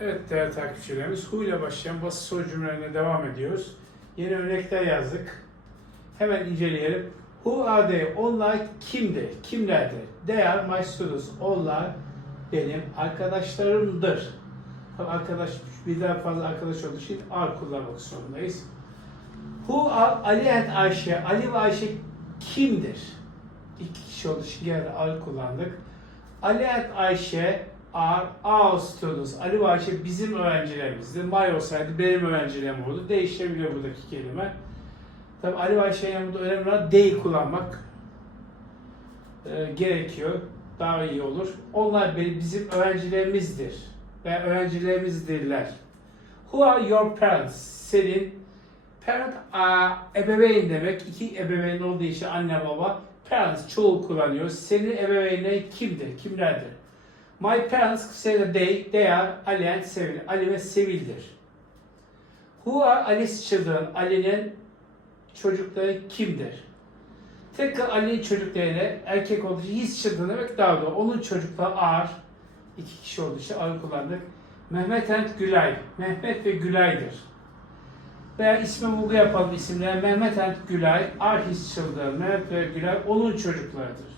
Evet değerli takipçilerimiz, Who ile başlayan basit soru cümlelerine devam ediyoruz. Yeni örnekler yazdık. Hemen inceleyelim. Who are they? Onlar kimdir? Kimlerdir? They are my students. Onlar benim arkadaşlarımdır. Tabii arkadaş, birden fazla arkadaş olduğu için are kullanmak zorundayız. Who are Ali and Ayşe? Ali ve Ayşe kimdir? İki kişi olduğu için gene are kullandık. Ali and Ayşe are our students. Ali Ayşe bizim öğrencilerimizdi. My olsaydı benim öğrencilerim oldu. Değişebiliyor buradaki kelime. Tabi Ali ve Ayşe'nin yanında önemli olan they kullanmak e, gerekiyor. Daha iyi olur. Onlar bizim öğrencilerimizdir. Ve öğrencilerimizdirler. Who are your parents? Senin parent a, ebeveyn demek. İki ebeveyn olduğu için anne baba. Parents çoğul kullanıyor. Senin ebeveynlerin kimdir? Kimlerdir? My parents say they, they are Ali and Sevil. Ali ve Sevil'dir. Who are Ali's children? Ali'nin çocukları kimdir? Tekrar Ali'nin çocuklarıyla erkek olduğu his children demek daha doğru. Onun çocukları are. iki kişi olduğu için are kullandık. Mehmet and Gülay. Mehmet ve Gülay'dır. Veya isme vurgu yapalım isimler. Mehmet and Gülay are his children. Mehmet ve Gülay onun çocuklarıdır.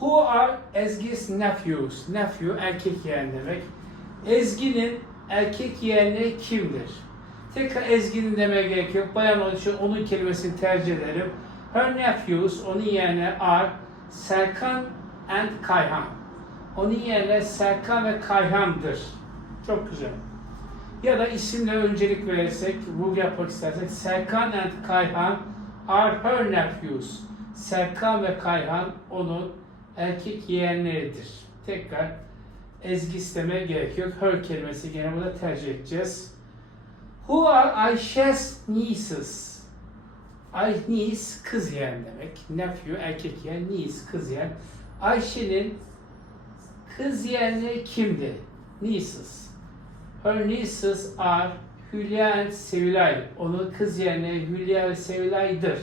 Who are Ezgi's nephews? Nephew erkek yeğen demek. Ezgi'nin erkek yeğeni kimdir? Tekrar Ezgi'nin demeye gerek yok. Bayan olduğu için onun kelimesini tercih ederim. Her nephews, onun yeğeni are Serkan and Kayhan. Onun yeğeni Serkan ve Kayhan'dır. Çok güzel. Ya da isimle öncelik verirsek, vurgu yapmak istersek Serkan and Kayhan are her nephews. Serkan ve Kayhan onun erkek yeğenleridir. Tekrar ezgi istemeye gerek yok. Her kelimesi gene burada tercih edeceğiz. Who are Ayşe's nieces? Ay niece kız yeğen demek. Nephew erkek yeğen, niece kız yeğen. Ayşe'nin kız yeğenleri kimdi? Nieces. Her nieces are Hülya and Sevilay. Onun kız yeğenleri Hülya ve Sevilay'dır.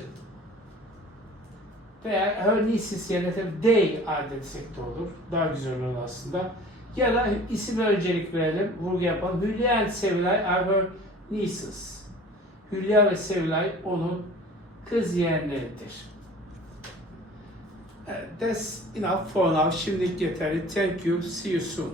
Veya her nieces yerine tabii they are desek de olur. Daha güzel olur aslında. Ya da isim öncelik verelim, vurgu yapalım. Hülya and Sevilay are her nieces. Hülya ve Sevilay onun kız yeğenleridir. That's enough for now. Şimdilik yeterli. Thank you. See you soon.